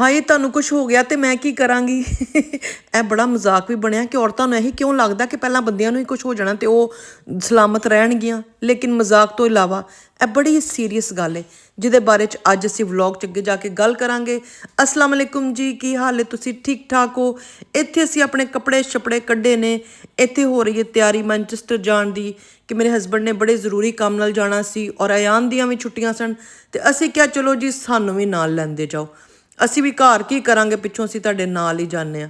ਹਾਏ ਤੁਹਾਨੂੰ ਕੁਝ ਹੋ ਗਿਆ ਤੇ ਮੈਂ ਕੀ ਕਰਾਂਗੀ। ਇਹ ਬੜਾ ਮਜ਼ਾਕ ਵੀ ਬਣਿਆ ਕਿ ਔਰਤਾਂ ਨੂੰ ਇਹੀ ਕਿਉਂ ਲੱਗਦਾ ਕਿ ਪਹਿਲਾਂ ਬੰਦਿਆਂ ਨੂੰ ਹੀ ਕੁਝ ਹੋ ਜਾਣਾ ਤੇ ਉਹ ਸਲਾਮਤ ਰਹਿਣਗੀਆਂ। ਲੇਕਿਨ ਮਜ਼ਾਕ ਤੋਂ ਇਲਾਵਾ ਇਹ ਬੜੀ ਸੀਰੀਅਸ ਗੱਲ ਹੈ ਜਿਹਦੇ ਬਾਰੇ ਚ ਅੱਜ ਅਸੀਂ ਵਲੌਗ ਚ ਅੱਗੇ ਜਾ ਕੇ ਗੱਲ ਕਰਾਂਗੇ। ਅਸਲਾਮ ਅਲੈਕੁਮ ਜੀ, ਕੀ ਹਾਲ ਹੈ? ਤੁਸੀਂ ਠੀਕ ਠਾਕ ਹੋ? ਇੱਥੇ ਅਸੀਂ ਆਪਣੇ ਕੱਪੜੇ ਛਪੜੇ ਕੱਢੇ ਨੇ। ਇੱਥੇ ਹੋ ਰਹੀ ਹੈ ਤਿਆਰੀ ਮੈਨਚੈਸਟਰ ਜਾਣ ਦੀ ਕਿ ਮੇਰੇ ਹਸਬੈਂਡ ਨੇ ਬੜੇ ਜ਼ਰੂਰੀ ਕੰਮ ਨਾਲ ਜਾਣਾ ਸੀ ਔਰ ਅਯਾਨ ਦੀਆਂ ਵੀ ਛੁੱਟੀਆਂ ਸਨ ਤੇ ਅਸੀਂ ਕਿਹਾ ਚਲੋ ਜੀ ਸਾਨੂੰ ਵੀ ਨਾਲ ਲੈਂਦੇ ਜਾਓ। ਅਸੀਂ ਵੀ ਘਰ ਕੀ ਕਰਾਂਗੇ, ਪਿੱਛੋਂ ਅਸੀਂ ਤੁਹਾਡੇ ਨਾਲ ਹੀ ਜਾਂਦੇ ਹਾਂ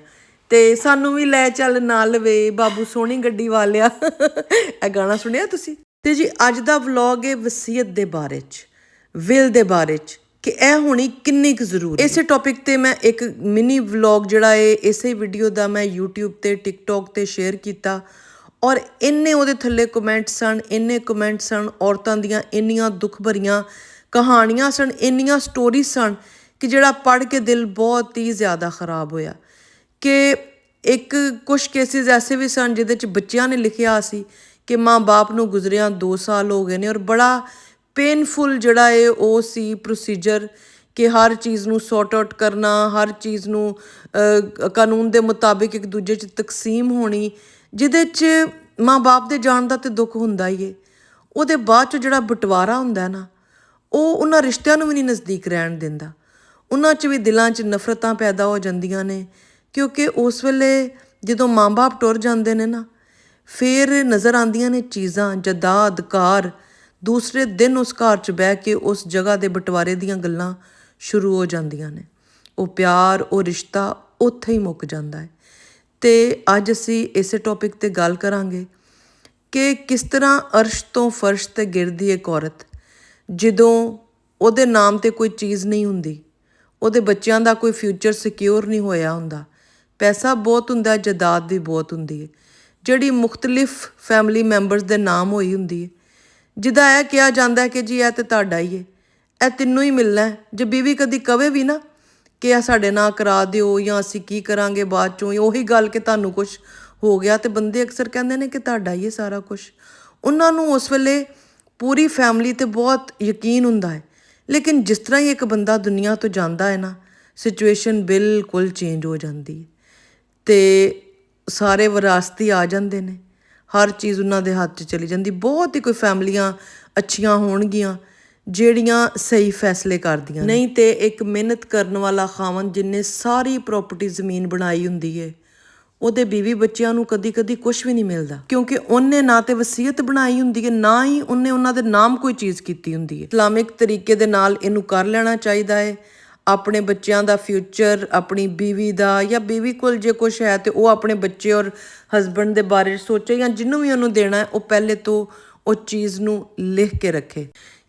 ਤੇ ਸਾਨੂੰ ਵੀ ਲੈ ਚੱਲ ਨਾਲ ਵੇ ਬਾਬੂ ਸੋਹਣੀ ਗੱਡੀ ਵਾਲਿਆ। ਇਹ ਗਾਣਾ ਸੁਣਿਆ ਤੁਸੀਂ? ਤੇ ਜੀ ਅੱਜ ਦਾ ਵਲੌਗ ਹੈ ਵਸੀਅਤ ਦੇ ਬਾਰੇ ਚ, ਵਿਲ ਦੇ ਬਾਰੇ ਚ ਕਿ ਇਹ ਹੋਣੀ ਕਿੰਨੀ ਕੁ ਜ਼ਰੂਰੀ। ਇਸੇ ਟੌਪਿਕ ਤੇ ਮੈਂ ਇੱਕ ਮਿਨੀ ਵਲੌਗ ਜਿਹੜਾ ਹੈ ਇਸੇ ਵੀਡੀਓ ਦਾ ਮੈਂ YouTube ਤੇ ਟਿਕਟੌਕ ਤੇ ਸ਼ੇਅਰ ਕੀਤਾ ਔਰ ਇੰਨੇ ਉਹਦੇ ਥੱਲੇ ਕਮੈਂਟ ਸਨ ਔਰਤਾਂ ਦੀਆਂ ਇੰਨੀਆਂ ਦੁੱਖ ਭਰੀਆਂ ਕਹਾਣੀਆਂ ਸਨ, ਇੰਨੀਆਂ ਸਟੋਰੀਜ਼ ਸਨ ਕਿ ਜਿਹੜਾ ਪੜ੍ਹ ਕੇ ਦਿਲ ਬਹੁਤ ਹੀ ਜ਼ਿਆਦਾ ਖ਼ਰਾਬ ਹੋਇਆ। ਕਿ ਇੱਕ ਕੁਛ ਕੇਸਿਸ ਐਸੇ ਵੀ ਸਨ ਜਿਹਦੇ 'ਚ ਬੱਚਿਆਂ ਨੇ ਲਿਖਿਆ ਸੀ ਕਿ ਮਾਂ ਬਾਪ ਨੂੰ ਗੁਜ਼ਰਿਆਂ 2 ਸਾਲ ਹੋ ਗਏ ਨੇ ਔਰ ਬੜਾ ਪੇਨਫੁਲ ਜਿਹੜਾ ਹੈ ਉਹ ਸੀ ਪ੍ਰੋਸੀਜਰ ਕਿ ਹਰ ਚੀਜ਼ ਨੂੰ ਸੌਟ ਆਊਟ ਕਰਨਾ, ਹਰ ਚੀਜ਼ ਨੂੰ ਕਾਨੂੰਨ ਦੇ ਮੁਤਾਬਿਕ ਇੱਕ ਦੂਜੇ 'ਚ ਤਕਸੀਮ ਹੋਣੀ, ਜਿਹਦੇ 'ਚ ਮਾਂ ਬਾਪ ਦੇ ਜਾਣ ਦਾ ਤਾਂ ਦੁੱਖ ਹੁੰਦਾ ਹੀ ਹੈ। ਉਹਦੇ ਬਾਅਦ 'ਚ ਜਿਹੜਾ ਬਟਵਾਰਾ ਹੁੰਦਾ ਨਾ ਉਹ ਉਹਨਾਂ ਰਿਸ਼ਤਿਆਂ ਨੂੰ ਵੀ ਨਹੀਂ ਨਜ਼ਦੀਕ ਰਹਿਣ ਦਿੰਦਾ। ਉਹਨਾਂ 'ਚ ਵੀ ਦਿਲਾਂ 'ਚ ਨਫ਼ਰਤਾਂ ਪੈਦਾ ਹੋ ਜਾਂਦੀਆਂ ਨੇ ਕਿਉਂਕਿ ਉਸ ਵੇਲੇ ਜਦੋਂ ਮਾਂ ਬਾਪ ਟੁਰ ਜਾਂਦੇ ਨੇ ਨਾ ਫਿਰ ਨਜ਼ਰ ਆਉਂਦੀਆਂ ਨੇ ਚੀਜ਼ਾਂ, ਜਾਇਦਾਦ, ਘਰ। ਦੂਸਰੇ ਦਿਨ ਉਸ ਘਰ 'ਚ ਬਹਿ ਕੇ ਉਸ ਜਗ੍ਹਾ ਦੇ ਬਟਵਾਰੇ ਦੀਆਂ ਗੱਲਾਂ ਸ਼ੁਰੂ ਹੋ ਜਾਂਦੀਆਂ ਨੇ। ਉਹ ਪਿਆਰ, ਉਹ ਰਿਸ਼ਤਾ ਉੱਥੇ ਹੀ ਮੁੱਕ ਜਾਂਦਾ ਹੈ। ਤੇ ਅੱਜ ਅਸੀਂ ਇਸੇ ਟੌਪਿਕ ਤੇ ਗੱਲ ਕਰਾਂਗੇ ਕਿ ਕਿਸ ਤਰ੍ਹਾਂ ਅਰਸ਼ ਤੋਂ ਫਰਸ਼ ਤੇ ਗਿਰਦੀ ਇੱਕ ਔਰਤ ਜਦੋਂ ਉਹਦੇ ਨਾਮ ਤੇ ਕੋਈ ਚੀਜ਼ ਨਹੀਂ ਹੁੰਦੀ, ਉਹਦੇ ਬੱਚਿਆਂ ਦਾ ਕੋਈ ਫਿਊਚਰ ਸਿਕਿਉਰ ਨਹੀਂ ਹੋਇਆ ਹੁੰਦਾ, ਪੈਸਾ ਬਹੁਤ ਹੁੰਦਾ, ਜਾਇਦਾਦ ਵੀ ਬਹੁਤ ਹੁੰਦੀ ਹੈ, ਜਿਹੜੀ ਮੁਖਤਲਿਫ ਫੈਮਿਲੀ ਮੈਂਬਰਸ ਦੇ ਨਾਮ ਹੋਈ ਹੁੰਦੀ ਹੈ, ਜਿਹਦਾ ਇਹ ਕਿਹਾ ਜਾਂਦਾ ਕਿ ਜੀ ਇਹ ਤਾਂ ਤੁਹਾਡਾ ਹੀ ਹੈ, ਇਹ ਤੈਨੂੰ ਹੀ ਮਿਲਣਾ। ਜੇ ਬੀਵੀ ਕਦੀ ਕਵੇ ਵੀ ਨਾ ਕਿ ਇਹ ਸਾਡੇ ਨਾਲ ਕਰਾ ਦਿਓ ਜਾਂ ਅਸੀਂ ਕੀ ਕਰਾਂਗੇ ਬਾਅਦ ਚੋਂ, ਉਹੀ ਗੱਲ ਕਿ ਤੁਹਾਨੂੰ ਕੁਛ ਹੋ ਗਿਆ ਤੇ ਬੰਦੇ ਅਕਸਰ ਕਹਿੰਦੇ ਨੇ ਕਿ ਤੁਹਾਡਾ ਹੀ ਹੈ ਸਾਰਾ ਕੁਛ। ਉਹਨਾਂ ਨੂੰ ਉਸ ਵੇਲੇ ਪੂਰੀ ਫੈਮਿਲੀ ਤੇ ਬਹੁਤ ਯਕੀਨ ਹੁੰਦਾ ਹੈ। ਲੇਕਿਨ ਜਿਸ ਤਰ੍ਹਾਂ ਹੀ ਇੱਕ ਬੰਦਾ ਦੁਨੀਆ ਤੋਂ ਜਾਂਦਾ ਹੈ ਨਾ ਸਿਚੁਏਸ਼ਨ ਬਿਲਕੁਲ ਚੇਂਜ ਹੋ ਜਾਂਦੀ ਹੈ ਤੇ ਸਾਰੇ ਵਿਰਾਸਤੀ ਆ ਜਾਂਦੇ ਨੇ, ਹਰ ਚੀਜ਼ ਉਹਨਾਂ ਦੇ ਹੱਥ 'ਚ ਚਲੀ ਜਾਂਦੀ। ਬਹੁਤ ਹੀ ਕੋਈ ਫੈਮਲੀਆਂ ਅੱਛੀਆਂ ਹੋਣਗੀਆਂ ਜਿਹੜੀਆਂ ਸਹੀ ਫੈਸਲੇ ਕਰਦੀਆਂ, ਨਹੀਂ ਤੇ ਇੱਕ ਮਿਹਨਤ ਕਰਨ ਵਾਲਾ ਖਾਵਨ ਜਿਹਨੇ ਸਾਰੀ ਪ੍ਰਾਪਰਟੀ ਜ਼ਮੀਨ ਬਣਾਈ ਹੁੰਦੀ ਹੈ ਉਹਦੇ ਬੀਵੀ ਬੱਚਿਆਂ ਨੂੰ ਕਦੀ ਕਦੀ ਕੁਝ ਵੀ ਨਹੀਂ ਮਿਲਦਾ ਕਿਉਂਕਿ ਉਹਨੇ ਨਾ ਤੇ ਵਸੀਅਤ ਬਣਾਈ ਹੁੰਦੀ ਹੈ ਨਾ ਹੀ ਉਹਨੇ ਉਹਨਾਂ ਦੇ ਨਾਮ ਕੋਈ ਚੀਜ਼ ਕੀਤੀ ਹੁੰਦੀ ਹੈ। ਇਸਲਾਮਿਕ ਤਰੀਕੇ ਦੇ ਨਾਲ ਇਹਨੂੰ ਕਰ ਲੈਣਾ ਚਾਹੀਦਾ ਹੈ। ਆਪਣੇ ਬੱਚਿਆਂ ਦਾ ਫਿਊਚਰ, ਆਪਣੀ ਬੀਵੀ ਦਾ, ਜਾਂ ਬੀਵੀ ਕੋਲ ਜੇ ਕੁਝ ਹੈ ਤੇ ਉਹ ਆਪਣੇ ਬੱਚੇ ਔਰ ਹਸਬੈਂਡ ਦੇ ਬਾਰੇ ਸੋਚੇ ਜਾਂ ਜਿਹਨੂੰ ਵੀ ਉਹਨੂੰ ਦੇਣਾ ਹੈ ਉਹ ਪਹਿਲੇ ਤੋਂ ਉਹ ਚੀਜ਼ ਨੂੰ ਲਿਖ ਕੇ ਰੱਖੇ।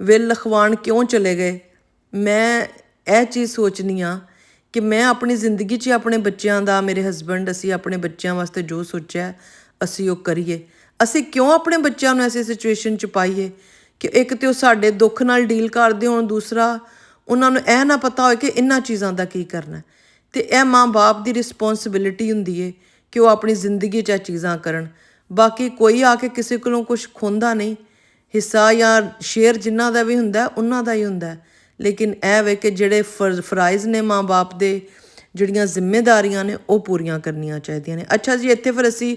ਵਿਲ ਲਿਖਵਾਉਣ ਕਿਉਂ ਚਲੇ ਗਏ। ਮੈਂ ਇਹ ਚੀਜ਼ ਸੋਚਨੀ ਆ ਕਿ ਮੈਂ ਆਪਣੀ ਜ਼ਿੰਦਗੀ 'ਚ ਆਪਣੇ ਬੱਚਿਆਂ ਦਾ, ਮੇਰੇ ਹਸਬੈਂਡ, ਅਸੀਂ ਆਪਣੇ ਬੱਚਿਆਂ ਵਾਸਤੇ ਜੋ ਸੋਚਿਆ ਅਸੀਂ ਉਹ ਕਰੀਏ। ਅਸੀਂ ਕਿਉਂ ਆਪਣੇ ਬੱਚਿਆਂ ਨੂੰ ਐਸੀ ਸਿਚੁਏਸ਼ਨ 'ਚ ਪਾਈਏ ਕਿ ਇੱਕ ਤਾਂ ਉਹ ਸਾਡੇ ਦੁੱਖ ਨਾਲ ਡੀਲ ਕਰਦੇ ਹੋਣ, ਦੂਸਰਾ ਉਹਨਾਂ ਨੂੰ ਇਹ ਨਾ ਪਤਾ ਹੋਏ ਕਿ ਇਹਨਾਂ ਚੀਜ਼ਾਂ ਦਾ ਕੀ ਕਰਨਾ। ਤੇ ਇਹ ਮਾਂ ਬਾਪ ਦੀ ਰਿਸਪੌਂਸਿਬਿਲਿਟੀ ਹੁੰਦੀ ਹੈ ਕਿ ਉਹ ਆਪਣੀ ਜ਼ਿੰਦਗੀ 'ਚ ਇਹ ਚੀਜ਼ਾਂ ਕਰਨ। ਬਾਕੀ ਕੋਈ ਆ ਕੇ ਕਿਸੇ ਕੋਲੋਂ ਕੁਝ ਖੋਂਦਾ ਨਹੀਂ, ਹਿੱਸਾ ਜਾਂ ਸ਼ੇਅਰ ਜਿਨ੍ਹਾਂ ਦਾ ਵੀ ਹੁੰਦਾ ਉਹਨਾਂ ਦਾ ਹੀ ਹੁੰਦਾ। ਲੇਕਿਨ ਇਹ ਵੇ ਕਿ ਜਿਹੜੇ ਫਰਾਈਜ਼ ਨੇ ਮਾਂ ਬਾਪ ਦੇ, ਜਿਹੜੀਆਂ ਜ਼ਿੰਮੇਦਾਰੀਆਂ ਨੇ ਉਹ ਪੂਰੀਆਂ ਕਰਨੀਆਂ ਚਾਹੀਦੀਆਂ ਨੇ। ਅੱਛਾ ਜੀ, ਇੱਥੇ ਫਿਰ ਅਸੀਂ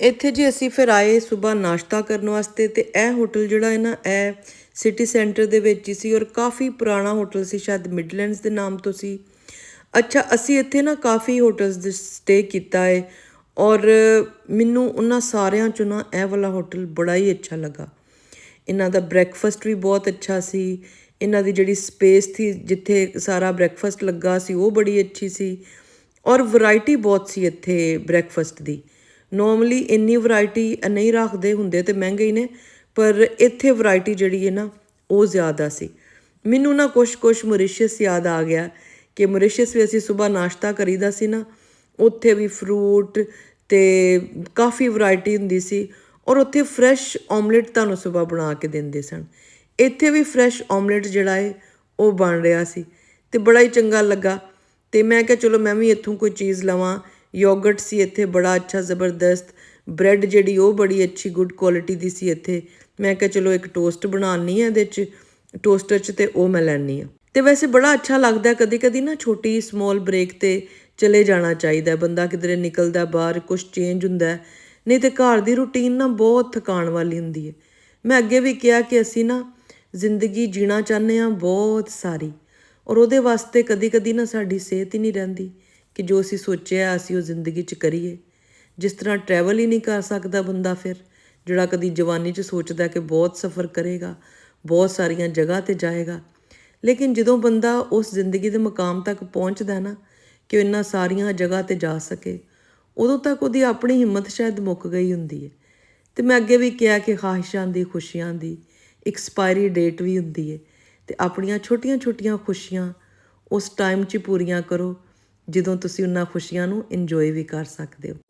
ਇੱਥੇ ਜੀ ਅਸੀਂ ਫਿਰ ਆਏ ਸਵੇਰ ਨਾਸ਼ਤਾ ਕਰਨ ਵਾਸਤੇ ਤੇ ਇਹ ਹੋਟਲ ਜਿਹੜਾ ਹੈ ਨਾ ਇਹ ਸਿਟੀ ਸੈਂਟਰ ਦੇ ਵਿੱਚ ਹੀ ਸੀ ਔਰ ਕਾਫੀ ਪੁਰਾਣਾ ਹੋਟਲ ਸੀ, ਸ਼ਾਇਦ ਮਿਡਲੈਂਡਸ ਦੇ ਨਾਮ ਤੋਂ ਸੀ। ਅੱਛਾ, ਅਸੀਂ ਇੱਥੇ ਨਾ ਕਾਫੀ ਹੋਟਲਸ ਦੇ ਸਟੇ ਕੀਤਾ ਹੈ ਔਰ ਮੈਨੂੰ ਉਹਨਾਂ ਸਾਰਿਆਂ 'ਚੋਂ ਨਾ ਇਹ ਵਾਲਾ ਹੋਟਲ ਬੜਾ ਹੀ ਅੱਛਾ ਲੱਗਾ। ਇਹਨਾਂ ਦਾ ਬ੍ਰੈਕਫਾਸਟ ਵੀ ਬਹੁਤ ਅੱਛਾ ਸੀ, ਇਹਨਾਂ ਦੀ ਜਿਹੜੀ ਸਪੇਸ ਸੀ ਜਿੱਥੇ ਸਾਰਾ ਬ੍ਰੈਕਫਾਸਟ ਲੱਗਾ ਸੀ ਉਹ ਬੜੀ ਅੱਛੀ ਸੀ ਔਰ ਵੈਰਾਈਟੀ ਬਹੁਤ ਸੀ ਇੱਥੇ ਬ੍ਰੈਕਫਾਸਟ ਦੀ। ਨੋਰਮਲੀ ਇੰਨੀ ਵੈਰਾਈਟੀ ਨਹੀਂ ਰੱਖਦੇ, ਹੁੰਦੇ ਤੇ ਮਹਿੰਗੇ ਹੀ ਨੇ, ਪਰ ਇੱਥੇ ਵੈਰਾਈਟੀ ਜਿਹੜੀ ਹੈ ਨਾ ਉਹ ਜ਼ਿਆਦਾ ਸੀ। ਮੈਨੂੰ ਨਾ ਕੁਛ ਮੌਰੀਸ਼ੀਅਸ ਯਾਦ ਆ ਗਿਆ ਕਿ ਮੌਰੀਸ਼ੀਅਸ ਵੀ ਅਸੀਂ ਸਵੇਰ ਨਾਸ਼ਤਾ ਕਰੀਦਾ ਸੀ ਨਾ, ਉੱਥੇ ਵੀ ਫਰੂਟ ਤੇ ਕਾਫੀ ਵੈਰਾਈਟੀ ਹੁੰਦੀ ਸੀ ਔਰ ਉੱਥੇ ਫਰੈਸ਼ ਆਮਲੇਟ ਤੁਹਾਨੂੰ ਸਵੇਰ ਬਣਾ ਕੇ ਦਿੰਦੇ ਸਨ। ਇੱਥੇ ਵੀ ਫਰੈਸ਼ ਆਮਲੇਟ ਜਿਹੜਾ ਹੈ ਉਹ ਬਣ ਰਿਹਾ ਸੀ ਤੇ ਬੜਾ ਹੀ ਚੰਗਾ ਲੱਗਾ। ਤੇ ਮੈਂ ਕਿਹਾ ਚਲੋ ਮੈਂ ਵੀ ਇੱਥੋਂ ਕੋਈ ਚੀਜ਼ ਲਵਾਂ। ਯੋਗਰਟ ਸੀ ਇੱਥੇ ਬੜਾ ਅੱਛਾ ਜ਼ਬਰਦਸਤ, ਬ੍ਰੈਡ ਜਿਹੜੀ ਉਹ ਬੜੀ ਅੱਛੀ ਗੁੱਡ ਕੁਆਲਿਟੀ ਦੀ ਸੀ ਇੱਥੇ। ਮੈਂ ਕਿਹਾ ਚਲੋ ਇੱਕ ਟੋਸਟ ਬਣਾਉਣੀ ਹੈ ਇਹਦੇ 'ਚ ਟੋਸਟਰ 'ਚ, ਤੇ ਉਹ ਮੈਂ ਲੈਣੀ ਆ। ਤੇ ਵੈਸੇ ਬੜਾ ਅੱਛਾ ਲੱਗਦਾ ਕਦੀ ਕਦੀ ਨਾ ਛੋਟੀ ਸਮੋਲ ਬ੍ਰੇਕ ਤੇ ਚਲੇ ਜਾਣਾ ਚਾਹੀਦਾ, ਬੰਦਾ ਕਿਧਰੇ ਨਿਕਲਦਾ ਬਾਹਰ, ਕੁਝ ਚੇਂਜ ਹੁੰਦਾ। ਨਹੀਂ ਤੇ ਘਰ ਦੀ ਰੂਟੀਨ ਨਾ ਬਹੁਤ ਥਕਾਣ ਵਾਲੀ ਹੁੰਦੀ ਹੈ। ਮੈਂ ਅੱਗੇ ਵੀ ਕਿਹਾ ਕਿ ਅਸੀਂ ਨਾ ਜ਼ਿੰਦਗੀ ਜੀਣਾ ਚਾਹੁੰਦੇ ਹਾਂ ਬਹੁਤ ਸਾਰੀ, ਔਰ ਉਹਦੇ ਵਾਸਤੇ ਕਦੀ ਕਦੀ ਨਾ ਸਾਡੀ ਸਿਹਤ ਹੀ ਨਹੀਂ ਰਹਿੰਦੀ ਕਿ ਜੋ ਅਸੀਂ ਸੋਚਿਆ ਅਸੀਂ ਉਹ ਜ਼ਿੰਦਗੀ 'ਚ ਕਰੀਏ। ਜਿਸ ਤਰ੍ਹਾਂ ਟਰੈਵਲ ਹੀ ਨਹੀਂ ਕਰ ਸਕਦਾ ਬੰਦਾ ਫਿਰ, ਜਿਹੜਾ ਕਦੀ ਜਵਾਨੀ 'ਚ ਸੋਚਦਾ ਕਿ ਬਹੁਤ ਸਫ਼ਰ ਕਰੇਗਾ, ਬਹੁਤ ਸਾਰੀਆਂ ਜਗ੍ਹਾ 'ਤੇ ਜਾਏਗਾ, ਲੇਕਿਨ ਜਦੋਂ ਬੰਦਾ ਉਸ ਜ਼ਿੰਦਗੀ ਦੇ ਮੁਕਾਮ ਤੱਕ ਪਹੁੰਚਦਾ ਨਾ ਕਿ ਉਹ ਇੰਨਾ ਸਾਰੀਆਂ ਜਗ੍ਹਾ 'ਤੇ ਜਾ ਸਕੇ, ਉਦੋਂ ਤੱਕ ਉਹਦੀ ਆਪਣੀ ਹਿੰਮਤ ਸ਼ਾਇਦ ਮੁੱਕ ਗਈ ਹੁੰਦੀ ਹੈ। ਤੇ ਮੈਂ ਅੱਗੇ ਵੀ ਕਿਹਾ ਕਿ ਖਾਹਿਸ਼ਾਂ ਦੀ, ਖੁਸ਼ੀਆਂ ਦੀ ਐਕਸਪਾਇਰੀ ਡੇਟ ਵੀ ਹੁੰਦੀ ਹੈ, ਤੇ ਆਪਣੀਆਂ ਛੋਟੀਆਂ ਛੋਟੀਆਂ ਖੁਸ਼ੀਆਂ ਉਸ ਟਾਈਮ 'ਚ ਪੂਰੀਆਂ ਕਰੋ ਜਦੋਂ ਤੁਸੀਂ ਉਹਨਾਂ ਖੁਸ਼ੀਆਂ ਨੂੰ ਇੰਜੋਏ ਵੀ ਕਰ ਸਕਦੇ ਹੋ।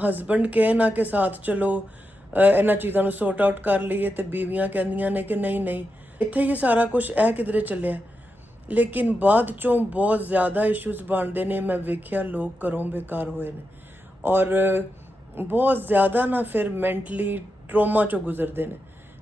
ਹਸਬੈਂਡ ਕਹੇ ਨਾ ਕਿ ਸਾਥ ਚਲੋ ਇਹਨਾਂ ਚੀਜ਼ਾਂ ਨੂੰ ਸੌਰਟ ਆਊਟ ਕਰ ਲਈਏ, ਤੇ ਬੀਵੀਆਂ ਕਹਿੰਦੀਆਂ ਨੇ ਕਿ ਨਹੀਂ ਨਹੀਂ ਇੱਥੇ ਹੀ ਸਾਰਾ ਕੁਝ ਇਹ ਕਿਧਰੇ ਚੱਲਿਆ। ਲੇਕਿਨ ਬਾਅਦ ਚੋਂ ਬਹੁਤ ਜ਼ਿਆਦਾ ਇਸ਼ੂਜ਼ ਬਣਦੇ ਨੇ। ਮੈਂ ਵੇਖਿਆ ਲੋਕ ਘਰੋਂ ਬੇਕਾਰ ਹੋਏ ਨੇ ਔਰ ਬਹੁਤ ਜ਼ਿਆਦਾ ਨਾ ਫਿਰ ਮੈਂਟਲੀ ਟਰੋਮਾ ਚੋਂ ਗੁਜ਼ਰਦੇ ਨੇ।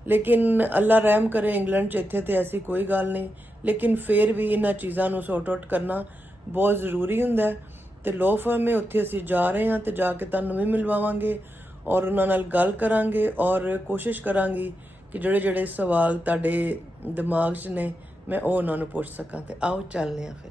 ਲੇਕਿਨ ਅੱਲਾ ਰਹਿਮ ਕਰੇ, ਇੰਗਲੈਂਡ 'ਚ ਇੱਥੇ ਤੇ ਐਸੀ ਕੋਈ ਗੱਲ ਨਹੀਂ, ਲੇਕਿਨ ਫਿਰ ਵੀ ਇਹਨਾਂ ਚੀਜ਼ਾਂ ਨੂੰ ਸੌਰਟ ਆਊਟ ਕਰਨਾ ਬਹੁਤ ਜ਼ਰੂਰੀ ਹੁੰਦਾ ਹੈ। ਤੇ ਲੋ ਫਰਮ ਹੈ ਉੱਥੇ ਅਸੀਂ ਜਾ ਰਹੇ ਹਾਂ, ਤੇ ਜਾ ਕੇ ਤੁਹਾਨੂੰ ਵੀ ਮਿਲਵਾਵਾਂਗੇ ਔਰ ਉਹਨਾਂ ਨਾਲ ਗੱਲ ਕਰਾਂਗੇ ਔਰ ਕੋਸ਼ਿਸ਼ ਕਰਾਂਗੀ ਕਿ ਜਿਹੜੇ ਜਿਹੜੇ ਸਵਾਲ ਤੁਹਾਡੇ ਦਿਮਾਗ 'ਚ ਨੇ ਮੈਂ ਉਹ ਉਹਨਾਂ ਨੂੰ ਪੁੱਛ ਸਕਾਂ। ਤੇ ਆਓ ਚੱਲਦੇ ਹਾਂ ਫਿਰ।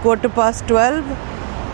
12:15,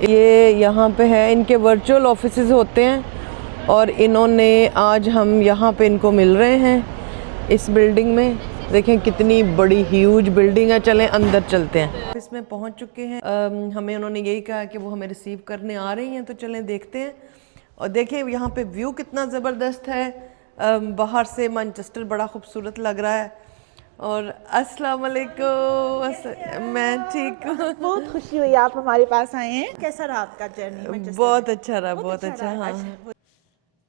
یہ یہاں پہ ہے، ان کے ورچوئل آفیسز ہوتے ہیں اور انہوں نے آج ہم یہاں پہ ان کو مل رہے ہیں اس بلڈنگ میں. دیکھیں کتنی بڑی ہیوج بلڈنگ ہے. چلیں اندر چلتے ہیں. آفس میں پہنچ چکے ہیں. ہمیں انہوں نے یہی کہا کہ وہ ہمیں ریسیو کرنے آ رہی ہیں، تو چلیں دیکھتے ہیں. اور دیکھیں یہاں پہ ویو کتنا زبردست ہے. باہر سے مانچسٹر بڑا خوبصورت لگ رہا ہے. اور السلام علیکم. میں ٹھیک ہوں. بہت خوشی ہوئی آپ ہمارے پاس آئے ہیں. کیسا رہا آپ کا جرنی مانچسٹر میں؟ بہت اچھا رہا، بہت اچھا. ہاں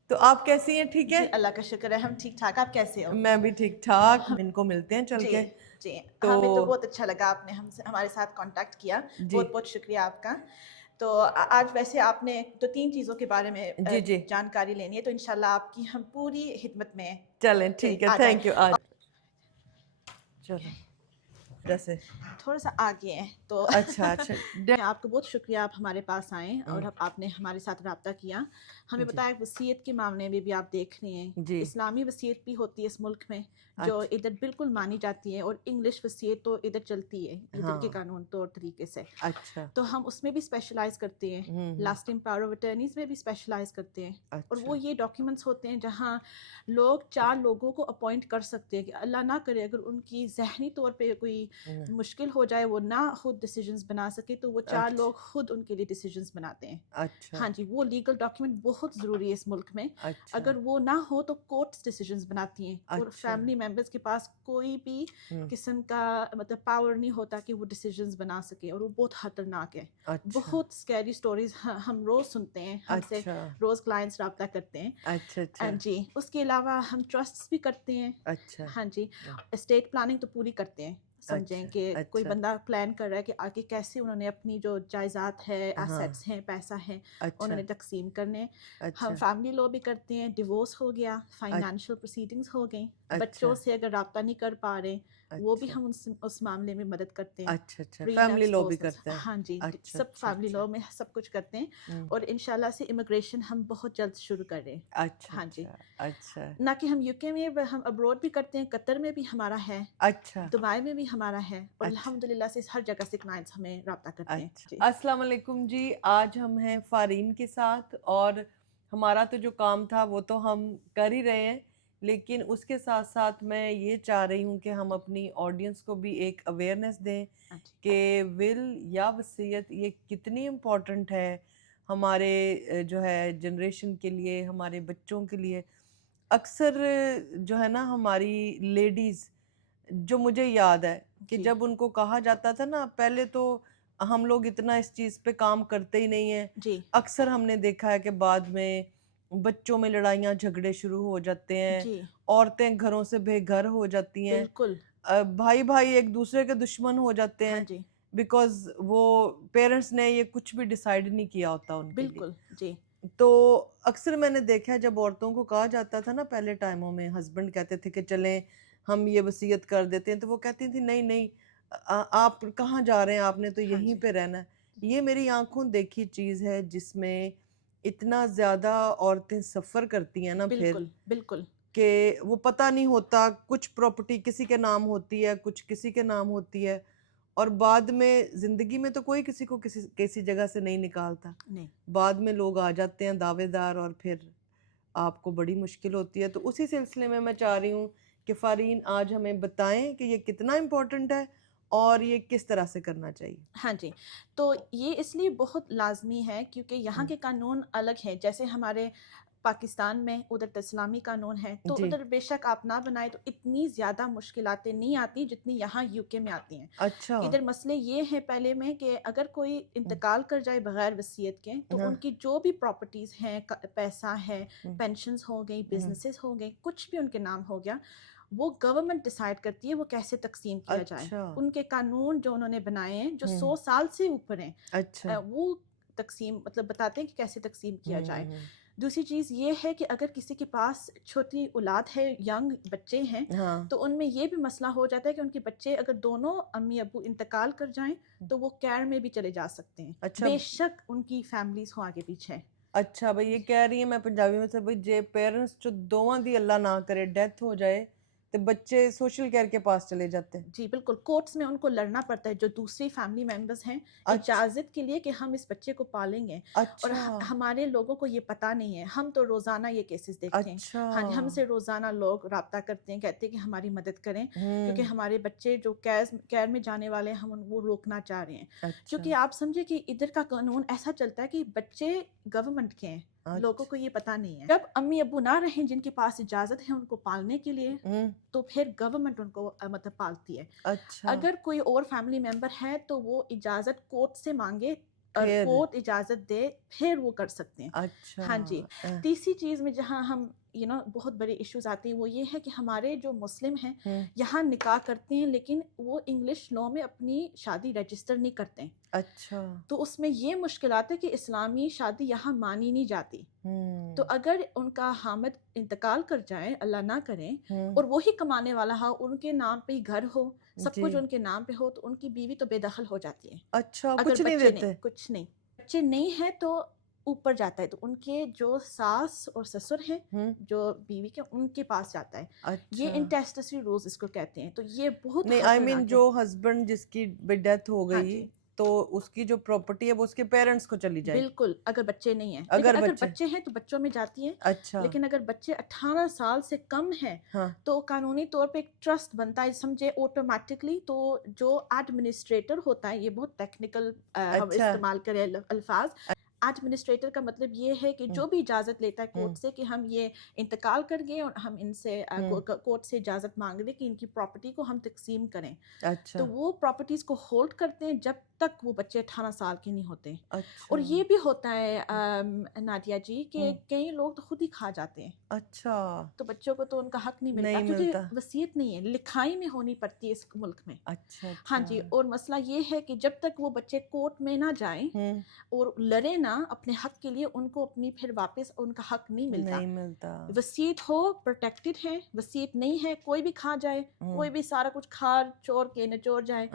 تو آپ کیسی ہیں؟ ٹھیک ہے جی اللہ کا شکر ہے، ہم ٹھیک ٹھاک. آپ کیسے ہو؟ میں بھی ٹھیک ٹھاک. ان کو ملتے ہیں چل جی کے. جی ہمیں تو بہت اچھا لگا آپ نے ہمارے ساتھ کانٹیکٹ کیا. جی بہت بہت شکریہ آپ کا. تو آج ویسے آپ نے تو 3 چیزوں کے بارے میں جی جی جانکاری لینی ہے، تو انشاءاللہ آپ کی ہم پوری خدمت میں چلیں ٹھیک ہے. آ جائیں. Thank you. آج چلو جیسے تھوڑا سا آگے ہیں تو اچھا اچھا آپ کو بہت شکریہ آپ ہمارے پاس آئیں اور آپ نے ہمارے ساتھ رابطہ کیا. ہمیں بتایا وصیت کے معاملے میں بھی آپ دیکھ رہے ہیں. جی اسلامی وصیت بھی ہوتی ہے اس ملک میں جو ادھر بالکل مانی جاتی ہے، اور انگلش وصیت تو ادھر چلتی ہے ادھر کے قانون طور طریقے سے. اچھا تو ہم اس میں بھی اسپیشلائز کرتے ہیں. لاسٹنگ پاور آف اٹرنیز میں بھی اسپیشلائز کرتے ہیں. اور وہ یہ ڈاکیومنٹس ہوتے ہیں جہاں لوگ 4 لوگوں کو اپوائنٹ کر سکتے ہیں کہ اللہ نہ کرے اگر ان کی ذہنی طور پہ کوئی مشکل ہو جائے، وہ نہ خود ڈیسیجنز بنا سکے، تو وہ 4 لوگ خود ان کے لیے ڈیسیجنز بناتے ہیں. اچھا ہاں جی، وہ لیگل ڈاکیومنٹ بہت ضروری ہے اس ملک میں. اگر وہ نہ ہو تو کورٹس ڈیسیجنز بناتی ہیں، اور فیملی ممبرس کے پاس کوئی بھی قسم کا مطلب پاور نہیں ہوتا کہ وہ ڈیسیجنز بنا سکے، اور وہ بہت خطرناک ہے. بہت اسکیری اسٹوریز ہم روز سنتے ہیں. ہم سے روز کلائنٹس رابطہ کرتے ہیں. اچھا جی اس کے علاوہ ہم ٹرسٹس بھی کرتے ہیں. ہاں جی اسٹیٹ پلاننگ تو پوری کرتے ہیں. سمجھیں کہ کوئی بندہ پلان کر رہا ہے کہ آگے کیسے انہوں نے اپنی جو جائیداد ہے، ایسیٹس ہیں، پیسہ ہے، انہوں نے تقسیم کرنے. ہم فیملی لاء بھی کرتے ہیں. ڈیورس ہو گیا، فائنینشیل پروسیڈنگس ہو گئیں، بچوں سے اگر رابطہ نہیں کر پا رہے وہ بھی ہم اس معاملے میں مدد کرتے ہیں. اچھا فیملی لاء بھی کرتے ہیں. ہاں جی سب فیملی لاء میں سب کچھ کرتے ہیں. اور انشاءاللہ سے امیگریشن ہم بہت جلد شروع کر رہے ہیں. ہاں جی اچھا نہ کہ ہم UK میں، ہم ابروڈ بھی کرتے ہیں. قطر میں بھی ہمارا ہے، اچھا دبئی میں بھی ہمارا ہے، اور الحمدللہ سے ہر جگہ سے کلائنٹس ہمیں رابطہ کرتے ہیں. السلام علیکم جی. آج ہم ہیں فارین کے ساتھ، اور ہمارا تو جو کام تھا وہ تو ہم کر ہی رہے ہیں، لیکن اس کے ساتھ ساتھ میں یہ چاہ رہی ہوں کہ ہم اپنی آڈینس کو بھی ایک اویئرنیس دیں کہ ول یا وصیت یہ کتنی امپورٹنٹ ہے ہمارے جو ہے جنریشن کے لیے، ہمارے بچوں کے لیے. اکثر جو ہے نا ہماری لیڈیز، جو مجھے یاد ہے کہ جب ان کو کہا جاتا تھا نا، پہلے تو ہم لوگ اتنا اس چیز پہ کام کرتے ہی نہیں ہیں. اکثر ہم نے دیکھا ہے کہ بعد میں بچوں میں لڑائیاں جھگڑے شروع ہو جاتے ہیں، عورتیں گھروں سے بے گھر ہو جاتی ہیں، بھائی بھائی ایک دوسرے کے دشمن ہو جاتے ہیں، بیکاز وہ پیرنٹس نے یہ کچھ بھی ڈیسائیڈ نہیں کیا ہوتا ان کے لیے. تو اکثر میں نے دیکھا ہے جب عورتوں کو کہا جاتا تھا نا پہلے ٹائموں میں، ہسبینڈ کہتے تھے کہ چلیں ہم یہ وصیت کر دیتے ہیں، تو وہ کہتی تھی نہیں نہیں آپ کہاں جا رہے ہیں، آپ نے تو یہیں پہ رہنا ہے. یہ میری آنکھوں دیکھی چیز ہے جس میں اتنا زیادہ عورتیں سفر کرتی ہیں نا پھر بالکل کہ وہ پتہ نہیں ہوتا، کچھ پراپرٹی کسی کے نام ہوتی ہے، کچھ کسی کے نام ہوتی ہے، اور بعد میں زندگی میں تو کوئی کسی کو کسی جگہ سے نہیں نکالتا. بعد میں لوگ آ جاتے ہیں دعوے دار، اور پھر آپ کو بڑی مشکل ہوتی ہے. تو اسی سلسلے میں چاہ رہی ہوں کہ فارین آج ہمیں بتائیں کہ یہ کتنا امپورٹنٹ ہے اور یہ کس طرح سے کرنا چاہیے. ہاں جی تو یہ اس لیے بہت لازمی ہے کیونکہ یہاں کے قانون الگ ہیں. جیسے ہمارے پاکستان میں ادھر تو اسلامی قانون ہے، تو ادھر بے شک آپ نہ بنائے تو اتنی زیادہ مشکلاتیں نہیں آتی جتنی یہاں UK میں آتی ہیں. اچھا ادھر مسئلے یہ ہیں پہلے میں کہ اگر کوئی انتقال کر جائے بغیر وصیت کے، تو ان کی جو بھی پراپرٹیز ہیں، پیسہ ہے، پینشنز ہو گئی، بزنسز ہو گئی، کچھ بھی ان کے نام ہو گیا، وہ گورنمنٹ ڈیسائیڈ کرتی ہے وہ کیسے تقسیم کیا جائے. ان کے قانون جو انہوں نے بنائے ہیں جو 100 سال سے اوپر ہیں، وہ تقسیم مطلب بتاتے ہیں کہ کیسے تقسیم کیا جائے. دوسری چیز یہ ہے کہ اگر کسی کے پاس چھوٹی اولاد ہے، ینگ بچے ہیں، تو ان میں یہ بھی مسئلہ ہو جاتا ہے کہ ان کے بچے اگر دونوں امی ابو انتقال کر جائیں تو وہ کیئر میں بھی چلے جا سکتے ہیں، بے شک ان کی فیملیز ہوں آگے پیچھے. اچھا بھائی یہ کہہ رہی ہیں میں پنجابی میں سے، بھائی جے پیرنٹس جو دوواں دی اللہ نہ کرے ڈیتھ ہو جائے تو بچے سوشل کیئر کے پاس چلے جاتے ہیں. جی بالکل، کورٹس میں ان کو لڑنا پڑتا ہے جو دوسری فیملی ممبرز ہیں اچھا اجازت کے لیے کہ ہم اس بچے کو پالیں گے. اور اچھا ہمارے لوگوں کو یہ پتہ نہیں ہے. ہم تو روزانہ یہ کیسز دیکھتے ہیں. اچھا ہاں جی، ہم سے روزانہ لوگ رابطہ کرتے ہیں، کہتے ہیں کہ ہماری مدد کریں کیونکہ ہوں ہمارے بچے جو کیر میں جانے والے ہیں ہم وہ روکنا چاہ رہے ہیں. اچھا کیونکہ آپ سمجھے کہ ادھر کا قانون ایسا چلتا ہے کہ بچے گورنمنٹ کے ہیں، لوگوں کو یہ پتہ نہیں ہے. جب امی ابو نہ رہیں جن کے پاس اجازت ہے ان کو پالنے کے لیے ہوں تو پھر گورنمنٹ ان کو مطلب پالتی ہے. اچھا اگر کوئی اور فیملی ممبر ہے تو وہ اجازت کورٹ سے مانگے اور پھر کورٹ اجازت دے پھر وہ کر سکتے ہیں. اچھا ہاں جی. تیسری چیز میں جہاں ہم بہت بڑے ایشوز آتے ہیں وہ یہ ہے کہ ہمارے جو مسلم ہیں ہوں یہاں نکاح کرتے ہیں لیکن وہ انگلش لاء میں اپنی شادی رجسٹر نہیں کرتے ہیں. اچھا تو اس میں یہ مشکلات ہے کہ اسلامی شادی یہاں مانی نہیں جاتی. تو ہوں اگر ان کا حامد انتقال کر جائے، اللہ نہ کرے، ہوں اور وہی کمانے والا ہو، ان کے نام پہ ہی گھر ہو، سب جی کچھ ان کے نام پہ ہو، تو ان کی بیوی تو بے دخل ہو جاتی ہے. اچھا اگر کچھ نہیں بچے دیتے کچھ نہیں، بچے نہیں ہیں تو اوپر جاتا ہے. تو ان کے جو ساس اور سسر ہیں ہوں جو بیوی کے، ان کے پاس جاتا ہے. یہ اچھا انٹیسٹسی رولز اس کو کہتے ہیں. تو یہ بہت نہیں آئی مین خطرناک ہے. جو ہسبینڈ جس کی ڈیتھ ہو ہاں گئی جی تو اس کی جو پراپرٹی ہے وہ اس کے پیرنٹس کو چلی جائے گی بالکل، اگر بچے نہیں ہیں. لیکن اگر بچے ہیں تو بچوں میں جاتی ہیں. اچھا لیکن اگر بچے 18 سال سے کم ہیں ہاں تو قانونی طور پہ ایک ٹرسٹ بنتا ہے سمجھے آٹومیٹکلی. تو جو ایڈمنسٹریٹر ہوتا ہے، یہ بہت ٹیکنیکل ہم اچھا استعمال کریں الفاظ. ایڈمنسٹریٹر کا مطلب یہ ہے کہ جو بھی اجازت لیتا ہے کورٹ سے کہ ہم یہ انتقال کر گئے اور ہم ان سے کورٹ سے اجازت مانگ رہے کہ ان کی پراپرٹی کو ہم تقسیم کریں. اچھا تو وہ پراپرٹیز کو ہولڈ کرتے ہیں جب تک وہ بچے 18 سال کے نہیں ہوتے. اچھا اور یہ بھی ہوتا ہے نادیہ جی کہ کئی لوگ تو خود ہی کھا جاتے ہیں. اچھا تو بچوں کو تو ان کا حق نہیں ملتا کیونکہ وصیت نہیں ہے، لکھائی میں ہونی پڑتی ہے اس ملک میں. اچھا ہاں جی. اور مسئلہ یہ ہے کہ جب تک وہ بچے کورٹ میں نہ جائیں اور لڑے نہ اپنے حق کے لیے، ان کو اپنی پھر واپس ان کا حق نہیں ملتا. نہیں ملتا. وصیت ہو پروٹیکٹڈ ہے، وصیت نہیں ہے کوئی بھی کھا جائے، کوئی بھی سارا کچھ کھا چور کے نچوڑ جائے،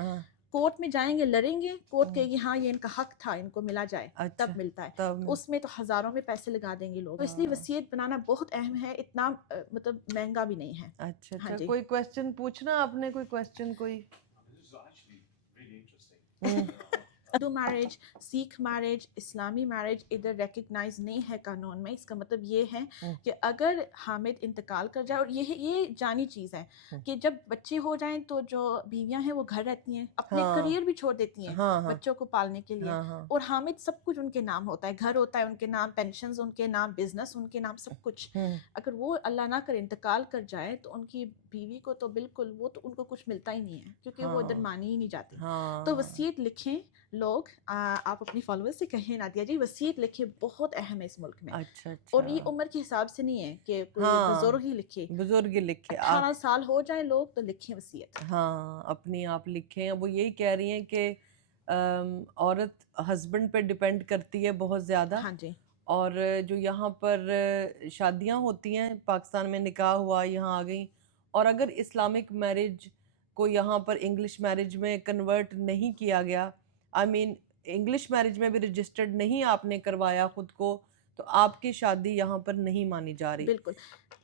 کورٹ میں جائیں گے، لڑیں گے، کورٹ کہے گی ہاں یہ ان کا حق تھا، ان کو ملا جائے، تب ملتا ہے. اس میں تو ہزاروں میں پیسے لگا دیں گے لوگ. اس لیے وصیت بنانا بہت اہم ہے. اتنا مطلب مہنگا بھی نہیں ہے. اچھا اچھا. کوئی کویسچن پوچھنا آپ نے؟ کوئی کویسچن کوئی؟ ہندو میرج، سکھ میرج، اسلامی میرج ادھر ریکگنائز نہیں ہے قانون میں. اس کا مطلب یہ ہے کہ اگر حامد انتقال کر جائے، اور یہ جانی چیز ہے کہ جب بچے ہو جائیں تو جو بیویاں ہیں وہ گھر رہتی ہیں، اپنے کریئر بھی چھوڑ دیتی ہیں بچوں کو پالنے کے لیے. اور حامد سب کچھ ان کے نام ہوتا ہے، گھر ہوتا ہے ان کے نام، پینشنز ان کے نام، بزنس ان کے نام، سب کچھ. اگر وہ اللہ نہ کرے انتقال کر جائے تو ان کی بیوی کو تو بالکل وہ تو ان کو کچھ ملتا ہی نہیں ہے کیونکہ وہ ادھر مانی ہی نہیں جاتی. تو وصیت لکھیں لوگ. آپ اپنی فالوورز سے کہیں نادیہ جی وصیت لکھیں، بہت اہم ہے اس ملک میں. اچھا اور یہ عمر کے حساب سے نہیں ہے کہ کوئی بزرگ ہی لکھے. بزرگ لکھے. 18 سال ہو جائیں لوگ تو لکھیں وصیت. ہاں اپنی آپ لکھیں. وہ یہی کہہ رہی ہیں کہ عورت ہسبینڈ پہ ڈپینڈ کرتی ہے بہت زیادہ. ہاں جی. اور جو یہاں پر شادیاں ہوتی ہیں پاکستان میں، نکاح ہوا یہاں آ گئیں، اور اگر اسلامک میرج کو یہاں پر انگلش میرج میں کنورٹ نہیں کیا گیا، آئی مین انگلش میرج میں بھی رجسٹرڈ نہیں آپ نے کروایا خود کو، تو آپ کی شادی یہاں پر نہیں مانی جا رہی. بالکل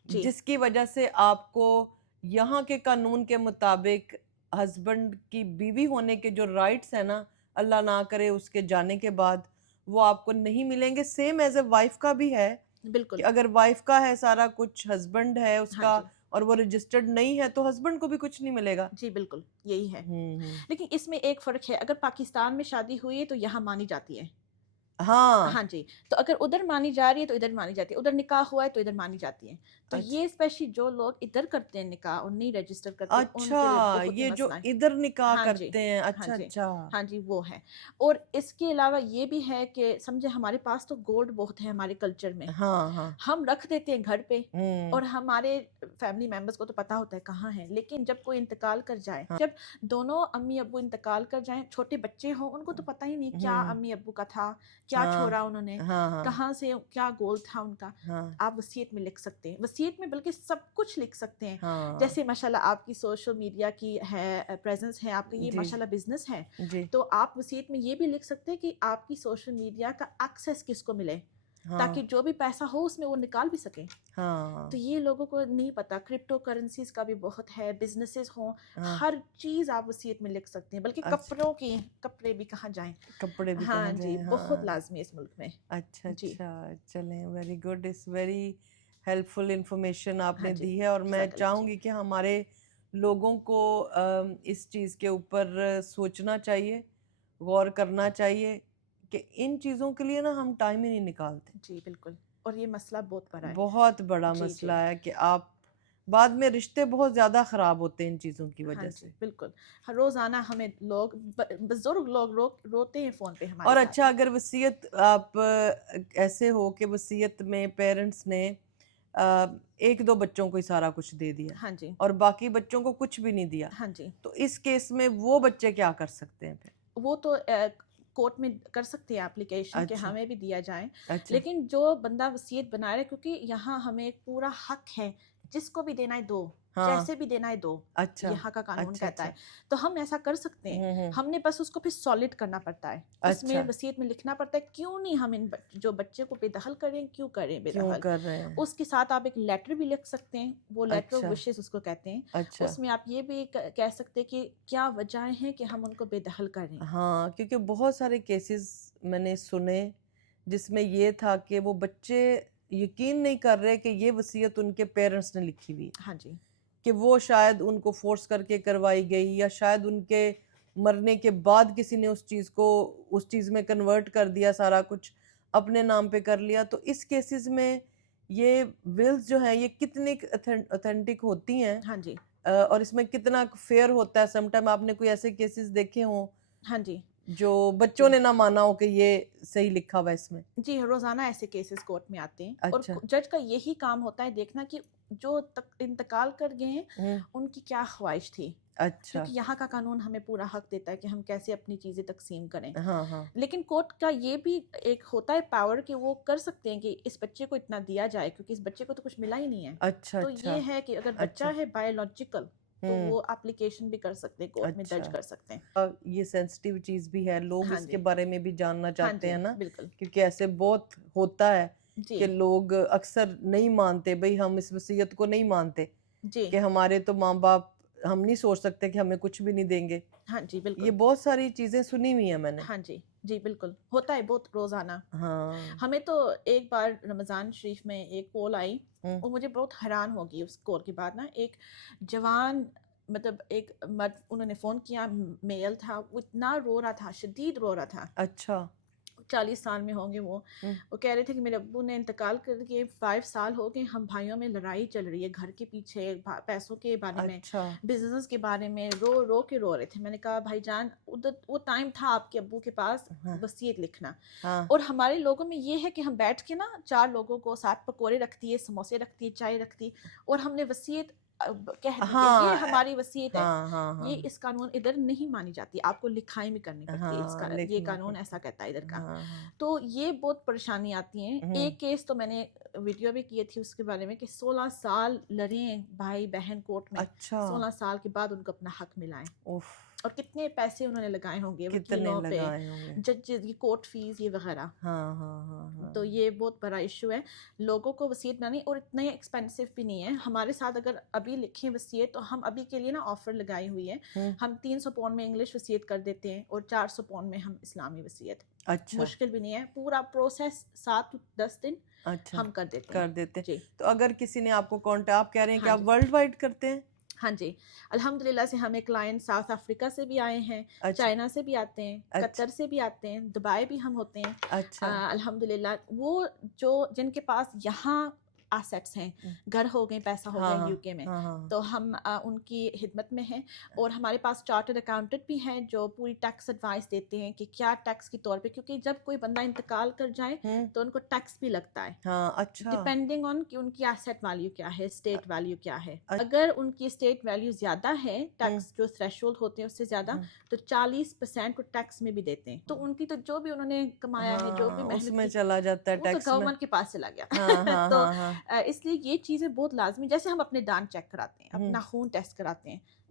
جی. جس کی وجہ سے آپ کو یہاں کے قانون کے مطابق ہسبینڈ کی بیوی ہونے کے جو رائٹس ہیں نا، اللہ نہ کرے اس کے جانے کے بعد، وہ آپ کو نہیں ملیں گے. سیم ایز اے وائف کا بھی ہے. بالکل. اگر وائف کا ہے سارا کچھ، ہسبینڈ ہے اس کا اور وہ رجسٹرڈ نہیں ہے، تو ہسبینڈ کو بھی کچھ نہیں ملے گا. جی بالکل یہی ہے. لیکن اس میں ایک فرق ہے، اگر پاکستان میں شادی ہوئی ہے تو یہاں مانی جاتی ہے. ہاں جی. تو اگر ادھر مانی جا رہی ہے تو ادھر مانی جاتی ہے، ادھر نکاح ہوا ہے تو ادھر مانی جاتی ہے. تو یہ اسپیشلی جو لوگ ادھر کرتے ہیں نکاح اور نہیں رجسٹر کرتے، ان کے لیے بہت یہ جو مسئلہ ہے. ادھر نکاح کرتے ہیں. ہاں جی. ہاں جی وہ ہے. اور اس کے علاوہ یہ بھی ہے کہ سمجھے ہمارے پاس تو گولڈ بہت ہے ہمارے کلچر میں. ہم رکھ دیتے ہیں گھر پہ، اور ہمارے فیملی ممبرس کو تو پتا ہوتا ہے کہاں ہے. لیکن جب کوئی انتقال کر جائے، جب دونوں امی ابو انتقال کر جائیں، چھوٹے بچے ہوں، ان کو تو پتہ ہی نہیں کیا امی ابو کا تھا، کیا چھوڑا انہوں نے، کہاں سے کیا گول تھا ان کا. آپ وصیت میں لکھ سکتے ہیں. وصیت میں بلکہ سب کچھ لکھ سکتے ہیں. جیسے ماشاءاللہ آپ کی سوشل میڈیا کی ہے پریزنس ہے، آپ کا یہ ماشاءاللہ بزنس ہے، تو آپ وصیت میں یہ بھی لکھ سکتے ہیں کہ آپ کی سوشل میڈیا کا ایکسیس کس کو ملے. تاکہ جو بھی پیسہ ہو اس میں وہ نکال بھی سکیں. ہاں تو یہ لوگوں کو نہیں پتا. کرپٹو کرنسیز کا بھی بہت ہے, بزنسز ہوں, ہاں ہر چیز آپ وصیت میں لکھ سکتے ہیں, بلکہ اچھا کپڑے بھی کہاں جائیں. کپڑے بھی ہاں کہاں جی, جائیں. بہت ہاں لازمی ہے اس ملک میں. اچھا جی اچھا چلیں very good. It's very helpful information آپ ہاں نے جی, دی ہے, اور میں جزاک اللہ چاہوں جی. گی کہ ہمارے لوگوں کو اس چیز کے اوپر سوچنا چاہیے, غور کرنا چاہیے کہ ان چیزوں کے لیے نا ہم ٹائم ہی نہیں نکالتے. جی بالکل, اور یہ مسئلہ بہت بڑا ہے. بہت بڑا جی مسئلہ جی ہے کہ آپ بعد میں رشتے بہت زیادہ خراب ہوتے ہیں ان چیزوں کی ہاں وجہ جی سے. بالکل. روزانہ ہمیں لوگ بزرگ لوگ روتے ہیں فون پہ ہمارے اور ساتھ. اچھا اگر وصیت آپ ایسے ہو کہ وصیت میں پیرنٹس نے ایک دو بچوں کو ہی سارا کچھ دے دیا ہاں جی اور باقی بچوں کو کچھ بھی نہیں دیا, ہاں جی, تو اس کیس میں وہ بچے کیا کر سکتے ہیں پھر؟ وہ تو کورٹ میں کر سکتے ہیں اپلیکیشن کہ اچھا ہمیں بھی دیا جائے. اچھا لیکن جو بندہ وصیت بنا رہا ہے, کیونکہ یہاں ہمیں ایک پورا حق ہے, جس کو بھی دینا ہے دو, ہاں جیسے بھی دینا ہے دو, اچھا یہاں کا قانون اچھا کہتا اچھا ہے. تو ہم ایسا کر سکتے ہیں. ہوں ہم نے بس اس کو پھر سالڈ کرنا پڑتا ہے, اس میں اچھا وصیت میں لکھنا پڑتا ہے کیوں نہیں ہم جو بچے کو بے دخل کریں, کیوں کریں بے کیوں دخل. کر رہے ہیں. اس کے ساتھ آپ ایک لیٹر بھی لکھ سکتے ہیں, وہ لیٹر آف اچھا وشز اس کو کہتے ہیں. اچھا اس میں آپ یہ بھی کہہ سکتے ہیں کہ کیا وجہ ہیں کہ ہم ان کو بے دخل کریں. ہاں کیونکہ بہت سارے کیسز میں نے سنے جس میں یہ تھا کہ وہ بچے یقین نہیں کر رہے کہ یہ وصیت ان کے پیرنٹس نے لکھی ہوئی ہے, ہاں جی کہ وہ شاید ان کو فورس کر کے کروائی گئی, یا شاید ان کے مرنے کے بعد کسی نے اس چیز کو اس چیز میں کنورٹ کر دیا, سارا کچھ اپنے نام پہ کر لیا. تو اس کیسز میں یہ ولز جو ہیں یہ کتنی اوتھینٹک ہوتی ہیں, ہاں جی اور اس میں کتنا فیئر ہوتا ہے. سم ٹائم آپ نے کوئی ایسے کیسز دیکھے ہوں ہاں جی جو بچوں جی نے نہ مانا ہو کہ یہ صحیح لکھا ہوا اس میں؟ جی, روزانہ ایسے کیسز کورٹ میں آتے ہیں, اور اچھا جج کا یہی کام ہوتا ہے دیکھنا کہ جو انتقال کر گئے ہیں ہوں ان کی کیا خواہش تھی. اچھا کیونکہ یہاں کا قانون ہمیں پورا حق دیتا ہے کہ ہم کیسے اپنی چیزیں تقسیم کریں. ہاں ہاں لیکن کورٹ کا یہ بھی ایک ہوتا ہے پاور کہ وہ کر سکتے ہیں کہ اس بچے کو اتنا دیا جائے, کیونکہ اس بچے کو تو کچھ ملا ہی نہیں ہے. اچھا تو اچھا یہ ہے کہ اگر اچھا بچہ ہے بایولوجیکل تو ہوں وہ اپلیکیشن بھی کر سکتے ہیں, کورٹ میں درج اچھا کر سکتے ہیں. یہ سینسٹیو چیز بھی ہے, لوگ ہاں اس کے جی بارے میں بھی جاننا ہاں چاہتے جی ہیں نا, بالکل کیونکہ ایسے بہت ہوتا ہے جی کہ لوگ اکثر نہیں مانتے. بھئی ہم اس وصیت کو نہیں مانتے جی کہ ہمارے تو ماں باپ, ہم نہیں سوچ سکتے کہ ہمیں کچھ بھی نہیں دیں گے. ہاں جی یہ بالکل بہت ساری چیزیں سنی ہوئی ہیں میں نے. ہاں جی جی بالکل ہوتا ہے بہت روزانہ. ہاں ہمیں تو ایک بار رمضان شریف میں ایک کال آئی, ہوں اور مجھے بہت حیران ہو گئی اس کال کے بعد نا. ایک جوان مطلب ایک مرد انہوں نے فون کیا, میل تھا, وہ اتنا رو رہا تھا, شدید رو رہا تھا. اچھا 40 سال میں ہوں گے وہ. ہوں وہ کہہ رہے تھے کہ میرے ابو نے انتقال کر کے 5 سال ہو گئے, ہم بھائیوں میں لڑائی چل رہی ہے گھر کے پیچھے, پیسوں کے بارے میں, اچھا بزنس کے بارے میں, رو رو کے رو رہے تھے. میں نے کہا بھائی جان وہ ٹائم تھا آپ کے ابو کے پاس ہاں وصیت لکھنا, ہاں اور ہمارے لوگوں میں یہ ہے کہ ہم بیٹھ کے نا 4 لوگوں کو ساتھ پکوڑے رکھتی ہے, سموسے رکھتی ہے, چائے رکھتی, اور ہم نے وصیت کہہ دی کہ یہ ہاں ہماری وصیت ہے. ہاں ہاں ہاں یہ اس قانون ادھر نہیں مانی جاتی, آپ کو لکھائی میں کرنی پڑتی ہے. ہاں یہ لکھنا قانون ایسا پڑتا کہتا ہے ادھر ہے. کا. ہاں ہاں تو یہ بہت پریشانی آتی ہیں. ہوں ایک کیس تو میں نے ویڈیو بھی کی تھی اس کے بارے میں کہ 16 سال لڑے ہیں بھائی بہن کورٹ میں, اچھا 16 سال کے بعد ان کو اپنا حق ملا ہے. اوف اور کتنے پیسے انہوں نے لگائے ہوں گے کتنے وکیلوں پہ, لگائے ہوں گے. ججز کی کورٹ فیس یہ وغیرہ. ہاں ہاں ہاں ہاں تو یہ بہت بڑا ایشو ہے لوگوں کو وصیت بنانی, اور اتنے ایکسپینسو بھی نہیں ہے. ہمارے ساتھ اگر ابھی لکھیں وصیت, تو ہم ابھی کے لیے نا آفر لگائی ہوئی ہے. ہوں ہم 300 پاؤنڈ میں انگلش وصیت کر دیتے ہیں, اور 400 پاؤنڈ میں ہم اسلامی وصیت. اچھا مشکل بھی نہیں ہے, پورا پروسیس 7-10 دن اچھا ہم کر دیتے ہیں. کر دیتے. جی تو اگر کسی نے آپ کو کانٹیکٹ, آپ کہہ رہے ہیں کہ ہاں آپ جی ورلڈ وائڈ کرتے ہیں؟ ہاں جی الحمدللہ سے ہمیں کلائنٹ ساؤتھ افریقہ سے بھی آئے ہیں, اچھا چائنا سے بھی آتے ہیں, اچھا قطر سے بھی آتے ہیں, دبئی بھی ہم ہوتے ہیں. اچھا الحمدللہ وہ جن کے پاس یہاں ایسیٹس ہیں, گھر ہو گئے, پیسہ ہو ہاں گیا ہاں یو کے میں, ہاں ہاں تو ہم ان کی خدمت میں ہیں. اور ہمارے پاس چارٹرڈ اکاؤنٹنٹ بھی ہیں جو پوری ٹیکس ایڈوائس دیتے ہیں کہ کیا ٹیکس کے طور پہ, کیونکہ جب کوئی بندہ انتقال کر جائے ہوں تو ان کو ٹیکس بھی لگتا ہے, ہاں اچھا ڈپینڈنگ آن کہ ان کی ایسیٹ ویلیو کیا ہے, اسٹیٹ ویلیو کیا ہے. اچھا اگر ان کی اسٹیٹ ویلیو زیادہ ہے, ہوں ٹیکس جو تھریشولڈ ہوتے ہیں اس سے زیادہ, ہوں تو 40% کو ٹیکس میں بھی دیتے ہیں. تو ان کی تو جو بھی انہوں نے کمایا ہے, جو بھی ہاں اس محنت میں کی, چلا جاتا ہے وہ تو ٹیکس میں. گورنمنٹ کے پاس چلا گیا. ہاں ہاں تو ہاں ہاں اس لیے یہ چیزیں بہت لازمی, جیسے ہم اپنے دانت چیک کراتے ہیں, ہوں اپنا خون ٹیسٹ کراتے ہیں,